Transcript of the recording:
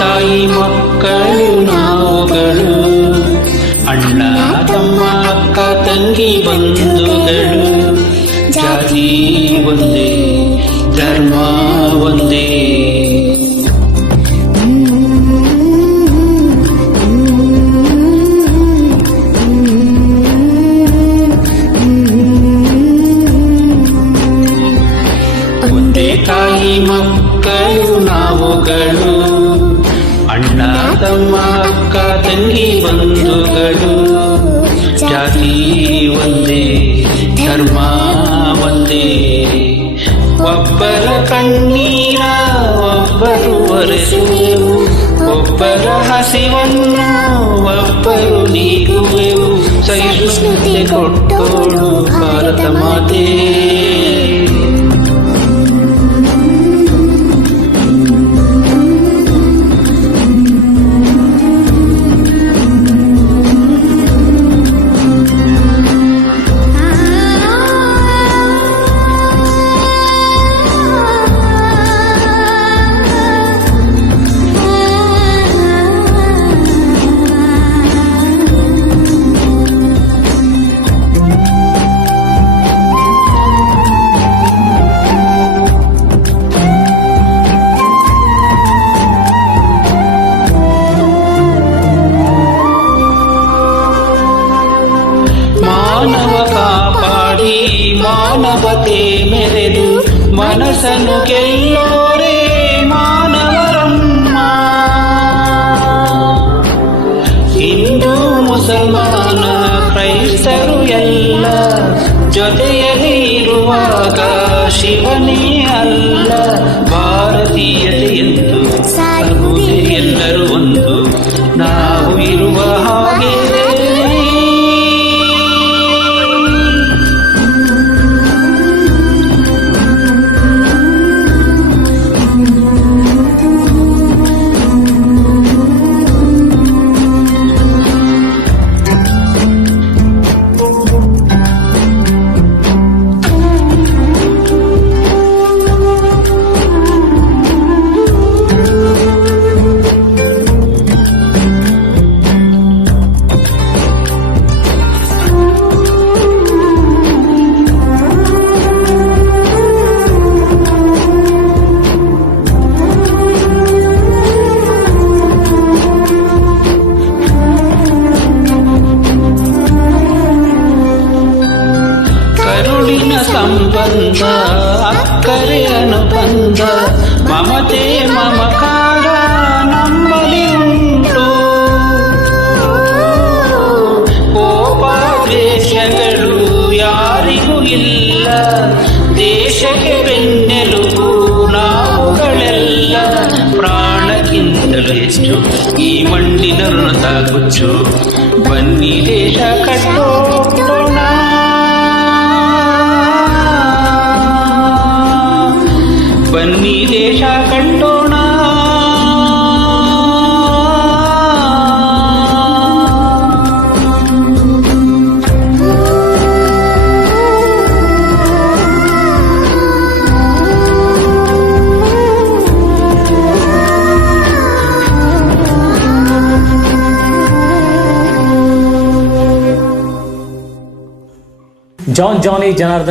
ತಾಯಿ ಮಕ್ಕಳು ನಾವುಗಳು, ಅಣ್ಣ ತಮ್ಮ ಅಕ್ಕ ತಂಗಿ ಬಂಧುಗಳು, ಜಾತಿ ಒಂದೇ ಧರ್ಮ ಒಂದೇ. ಒಂದೇ ತಾಯಿ ಮಕ್ಕಳು ನಾವುಗಳು, ಅಣ್ಣ ತಮ್ಮ ಅಕ್ಕ ತಂಗಿ ಬಂಧುಗಳು, ಜಾತಿ ಒಂದೇ ಧರ್ಮ ಒಂದೇ. ಒಬ್ಬರ ಕಣ್ಣೀರ ಒಬ್ಬರು ಒರೆಸುವೆವು, ಒಬ್ಬರ ಹಸಿವನ್ನು ಒಬ್ಬರು ನೀಗುವೆವು. ಸಹಿಷ್ಣುತೆ ಕೊಟ್ಟೋಳು ಭಾರತ ಮಾತೆ. ಮಾನವ ಕಾಪಾಡಿ ಮಾನವತೆ ಮೆರೆದು ಮನಸ್ಸನ್ನು ಗೆಲ್ಲೋರೆ ಮಾನವರಮ್ಮ. ಹಿಂದೂ ಮುಸಲ್ಮಾನ ಕ್ರೈಸ್ತರು ಎಲ್ಲ ಜೊತೆಯಲ್ಲಿ ಇರುವಾಗ ಶಿವನೇ ಅಲ್ಲ ಭಾರತೀಯತೆ ಎಂದು ಎಲ್ಲರೂ ಒಂದು ನಾವು ಇರುವ ಹಾಗೆ. ಸಂಬಂಧ ಅಕ್ಕರೆ ಅನುಬಂಧ ಮಮತೆ ಮಮಕಾರ ನಮ್ಮಲ್ಲಿ ಉಂಟು. ಕೋಪ ದ್ವೇಷಗಳು ಯಾರಿಗೂ ಇಲ್ಲ, ದೇಶಕ್ಕೆ ಬೆನ್ನೆಲುಬು ನಾವುಗಳೆಲ್ಲ. ಪ್ರಾಣಕ್ಕಿಂತಲೂ ಹೆಚ್ಚು ಈ ಮಣ್ಣಿನ ಋಣದ ಗುಚ್ಚು. ಬನ್ನಿ ದೇಶ ಕಟ್ಟೋಣ, ಬನ್ನಿ ದೇಶ ಕಟ್ಟೋಣ. ಜಾನಿ ಜನಾರ್ದನ್